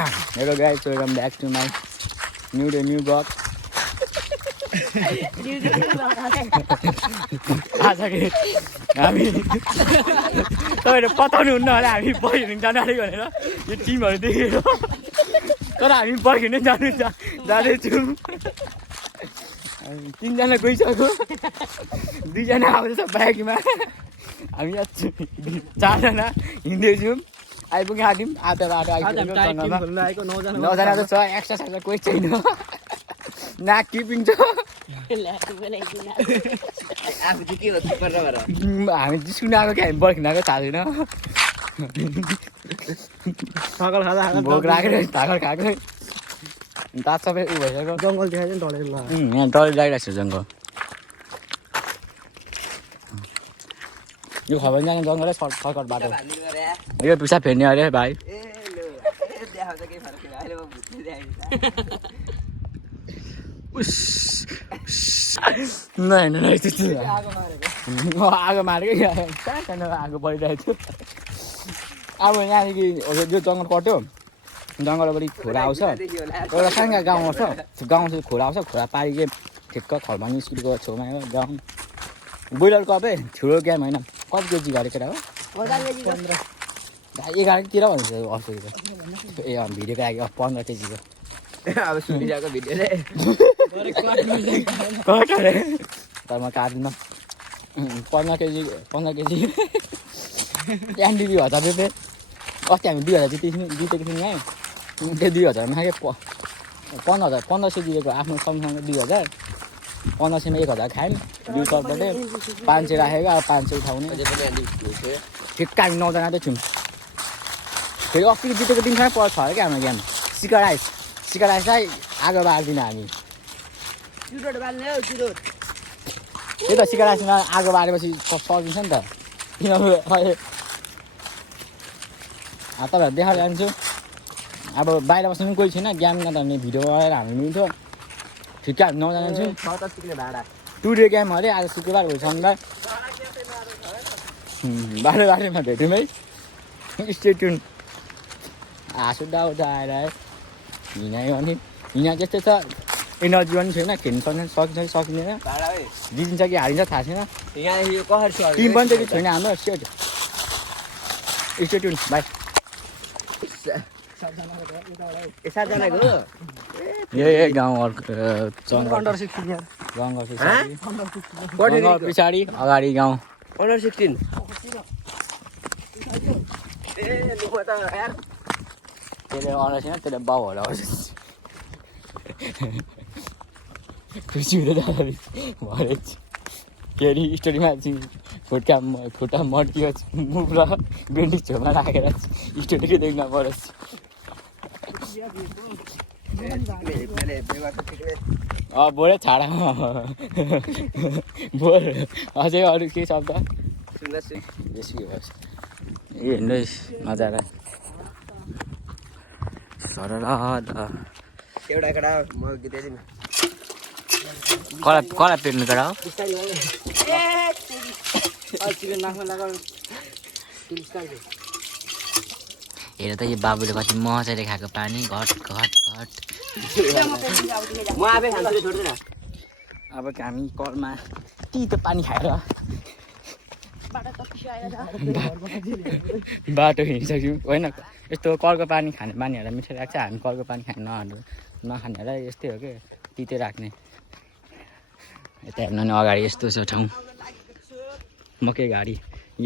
Hello guys, welcome back to my new vlog. आज के हामी तपाईहरुले पताउनु हुन्न होला हामी बहिनी जान आएको भनेर यो टिमहरु देखेर तर हामी बहिनी जाँदै छौं तीन जना गइसक्यो दुई जना आउँछ बाइकमा हामी चार जना हिँड्दै छौं आइपुग्यो आदिम आधा बाटो आइपुग्यो 9 जना त छ एक्सर्साइज कोही छैन ना किपिङ छ हामी जिस्कुन आएको कि हामी बर्खिन आएको थाहा छैन भोक राखेर ढाकल खाएको दाँत सबै उ भइसक्यो जङ्गल देखाइ डलेर यहाँ डलेर लागिरहेको छ जङ्गल यो खबर जाने जङ्गलै सर्टकट बाटो यो पिसाब फेर्ने अरे भाइ नहीं आगो मारेको सानो आगो परिरहेको थियो अब यहाँदेखि यो जङ्गल कट्यो जङ्गलबाट खोला आउँछ एउटा सानो गाउँ आउँछ गाउँ चाहिँ खोला आउँछ खोला पारि चाहिँ ठिक्क खलमानी स्कुलको छेउमा हो गाउँ बोइलर कपै ठुलो गेम होइन कति केजी गरेको केटा हो 11तिर भन्छ अस्ति ए भिडियोको लागि 15 केजीको अब सुनिरहेको भिडियो चाहिँ तर म काट्दिनँ 15 केजी त्यहाँ 2000 रुपियाँ अस्ति हामी 2000 जितेको थियौँ यहाँ त्यो 2000मा के 1500 दिएको आफ्नो सँगसँगै 2000 1500मा 1000 खायौँ दुई तर्फबाट 500 राखेको अब 500 उठाउने ठिक्क हामी 9 जना चाहिँ छौँ फेरि अस्ति जितेको दिनसँगै पर्छ अरे क्या हाम्रो ज्ञान सिकर आइसलाई आगो बार्दिनँ हामी त्यही त सिकर आइसमा आगो बारेपछि सकिन्छ नि त किनभने तपाईँहरू देखाएर जान्छु अब बाहिर बस्नु पनि कोही छैन गेम न त भिडियो बनाएर हामी मिल्थ्यो ठिक्क 9 जना छौँ टुडे गेम अरे आज शुक्रबार भोलि शनिबार 12 भेट्यौँ है स्टे ट्युन हाँसु डाउट आएर है हिँडायो अनि हिँडा त्यस्तै छ एनर्जी पनि छैन खेल्नु सकिँदैन जितिन्छ कि हारिन्छ थाहा छैन टिम पनि त्यति छैन हाम्रो स्टे ट्युन बाई यही गाउँ जङ्गल पछाडि अगाडि गाउँ अन्डर 16 त्यसले अन्डर छैन त्यसले बाउ होला खुसी हुँदै भरे के अरे स्टोरीमा खुट्टा मड्कियो मुख र बेन्डिज छेउमा राखेर स्टोरीकै देख्न परोस् बोले छाडा बोल अझै अरू केही शब्द हिँड्दै नजारा एउटा म गीत कला पेट्नु केटा हो हेर त यो बाबुले कति मजाले खाएको पानी घट अब हामी कलमा तितो पानी खाएर बाटो हिँडिसक्यौँ होइन यस्तो कलको पानी खाने बानीहरूलाई मिठो लाग्छ हामी कलको पानी नखानेहरूलाई यस्तै हो कि तितो राख्ने यता हेर्नु नि अगाडि यस्तो छ ठाउँ मकै घारी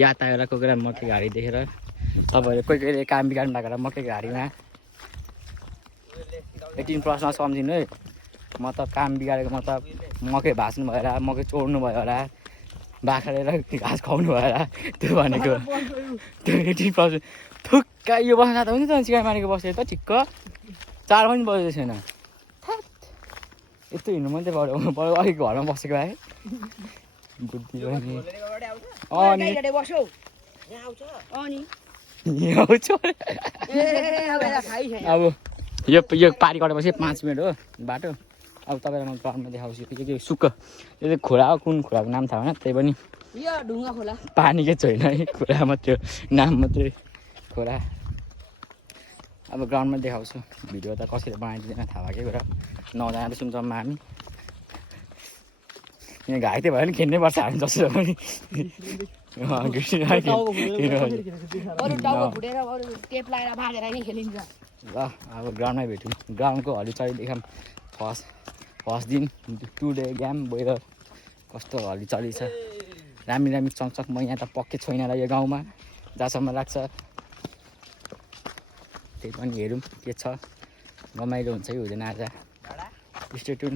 यातायात कोही बेला मकै घारी देखेर तपाईँहरू कोही काम बिगार्नु भएको मकै घारीमा 18+ सम्झिनु है म त काम बिगारेको मतलब मकै भाँच्नु भएर मकै चोर्नु भयो होला बाख्राले घाँस खुवाउनु भयो होला त्यो भनेको त्यो 18+ थुक्का यो बस्न त हुन्छ त चिकाइ मारेको बसेर त ठिक्क 4 पनि बजेको छैन यस्तो हिँड्नु मात्रै बरु अलिक घरमा बसेको भए बुद्धि अब यो पारी कटेपछि 5 मिनट हो बाटो अब तपाईँलाई म घरमा देखाउँछु के सुक्क यो चाहिँ खोला हो कुन खोलाको नाम थाहा भएन त्यही पनि पानीकै छैन है खोला मात्रै नाम मात्रै खोला अब ग्राउन्डमा देखाउँछु भिडियो त कसरी बनाइदिँदैन थाहा भएकै कुरा 9 जना छौँ जम्मा हामी यहाँ घाइते भयो नि खेल्नै पर्छ हामी जसरी पनि ल अब ग्राउन्डमै भेटौँ ग्राउन्डको हलिचली देखाऊँ फर्स्ट दिन 2 डे गेम गएर कस्तो हलिचली छ रामी चङचक म यहाँ त पक्कै छैन र यो गाउँमा जहाँसम्म लाग्छ त्यही पनि हेरौँ के छ रमाइलो हुन्छ कि हुँदैन आज स्टे ट्युन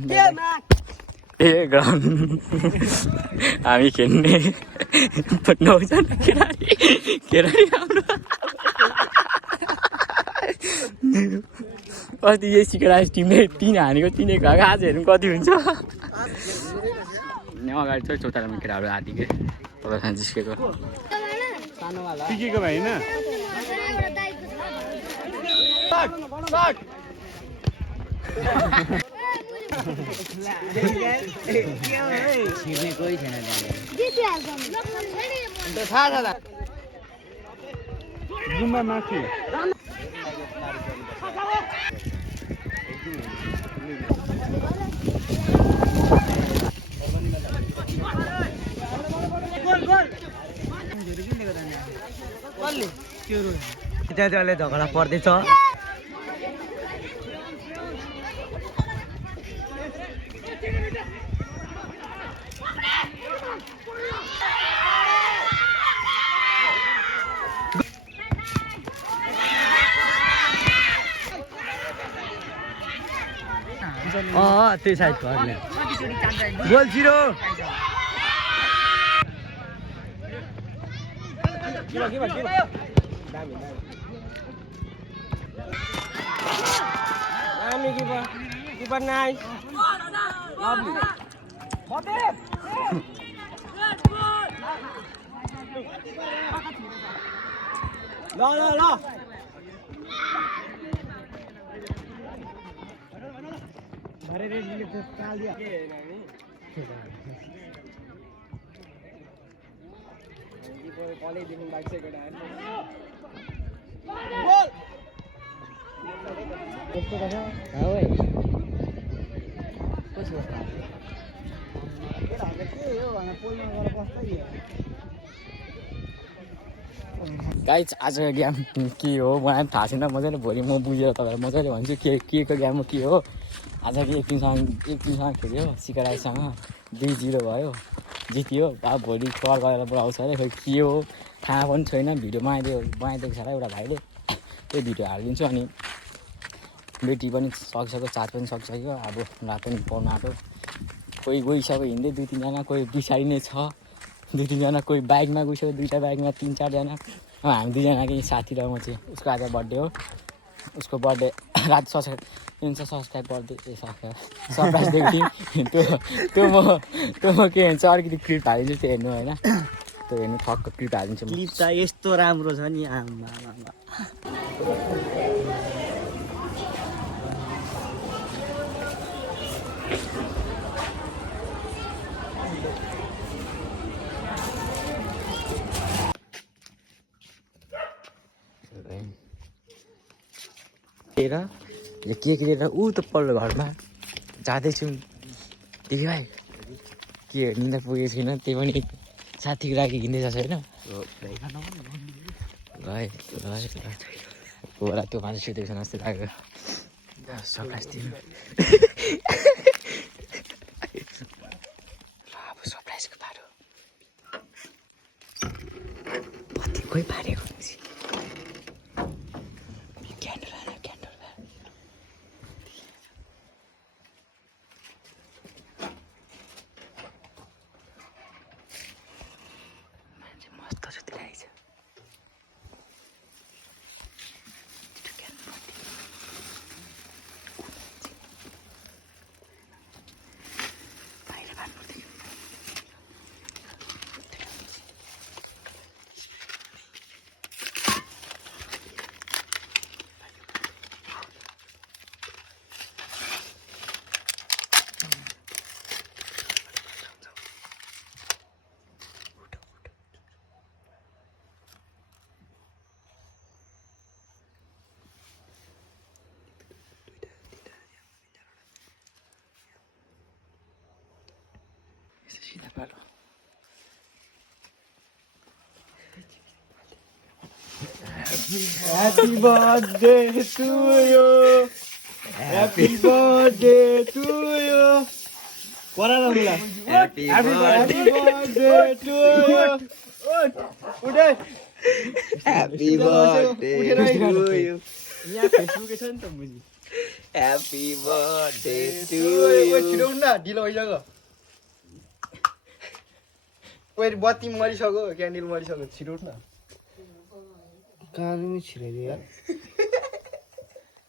ए ग्राउन्ड हामी खेल्ने 9 जना केटारी हाम्रो अस्ति यही सिकेर टिमले 3 हानेको 3 एक भएको आज हेरौँ कति हुन्छ यहाँ अगाडि चाहिँ चौतारामा केटाहरू आदिकै तपाईँसँग जिस्केको टिकेको भाइ होइन छिर्ने कोही छैन जुम्बा माथि त्यहाँले झगडा पर्दैछ त्यो साइड गर्ने गोल 0 किपर नाइस ल गाइज आजको गेम के हो मलाई पनि थाहा छैन मजाले भोलि म बुझेर तपाईँलाई मजाले भन्छु के को गेम हो के हो आजको एक टिमसँग खेल्यो सिकराईसँग 2-0 भयो जित्यो अब भोलि कल गरेर बोलाउँछ अरे खोइ के हो थाहा पनि छैन भिडियो बनाइदिएको छ र एउटा भाइले त्यही भिडियो हालिदिन्छु अनि बेटी पनि सकिसक्यो चार्ज पनि सकिसक्यो अब रात पनि पाउनु आँटो कोही गइसक्यो हिँड्दै 2-3 जना कोही पछाडि नै छ 2-3 जना कोही बाइकमा गइसक्यो 2टा बाइकमा 3-4 जना अब हामी 2 जना कि साथी र म चाहिँ उसको आज बर्थडे हो उसको बर्थडे रात सब्सक्राइब गरिदिए सरप्राइज दिएको थिएँ त्यो म के भन्छ अलिकति क्लिप हालिदिन्छु त्यो हेर्नु होइन त्यो हेर्नु ठक्क क्लिप हालिदिन्छु क्लिप त यस्तो राम्रो छ नि आमा यो केक लिएर ऊ त पल्लो घरमा जाँदैछु दिदी भाइ के निन्दा पुगेको छैन त्यही पनि साथीको लागि हिँड्दैछ होइन होला त्यो मान्छे सुतेको छैन जस्तो लाग्यो सरप्राइज दिनु अब सरप्राइजको बाटो कति खोइ पारेको Happy birthday to you. Happy birthday to you. Koran mula. Happy birthday to you. Udah. Happy birthday to you. यहाँ फेसबुक छ नि त मुजी. Happy birthday to ओए you. छिटो उठ न ढिलो भइसक्यो. ओए बत्ती मरिसक्यो क्यान्डल मरिसक्यो छिटो उठ न. कानुनी छिरेको यार.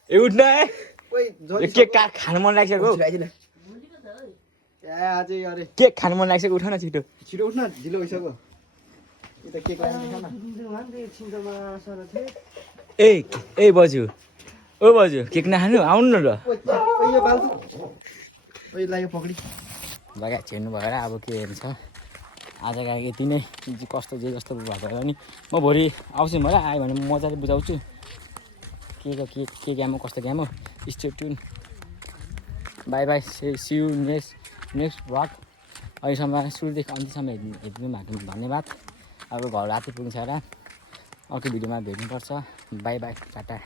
ए उठ्न है ओए केक खानु मन लागिसक्यो अझै अरे केक खानु मन लागिसक्यो उठ न छिटो छिटो उठ न ढिलो भइसक्यो. यो त केक लाग्ने ए बजु ओ बजु केक नखानु आउनु न ल ओए यो बाल्छु. ओए लाग्यो पकडी. बगा छेड्नु भएर अब के हुन्छ आजको यति नै कस्तो जे जस्तो भएको नि म भोलि आउँछु मलाई आयो भने मजाले बुझाउँछु के गेम हो कस्तो गेम हो. Stay tune bye bye see you next vlog. अहिलेसम्म सुरुदेखि अन्तिमसम्म हेरिदिनु भएको धन्यवाद. अब घर राति पुग्छ होला अर्को भिडियोमा भेट्नुपर्छ. By by Tata.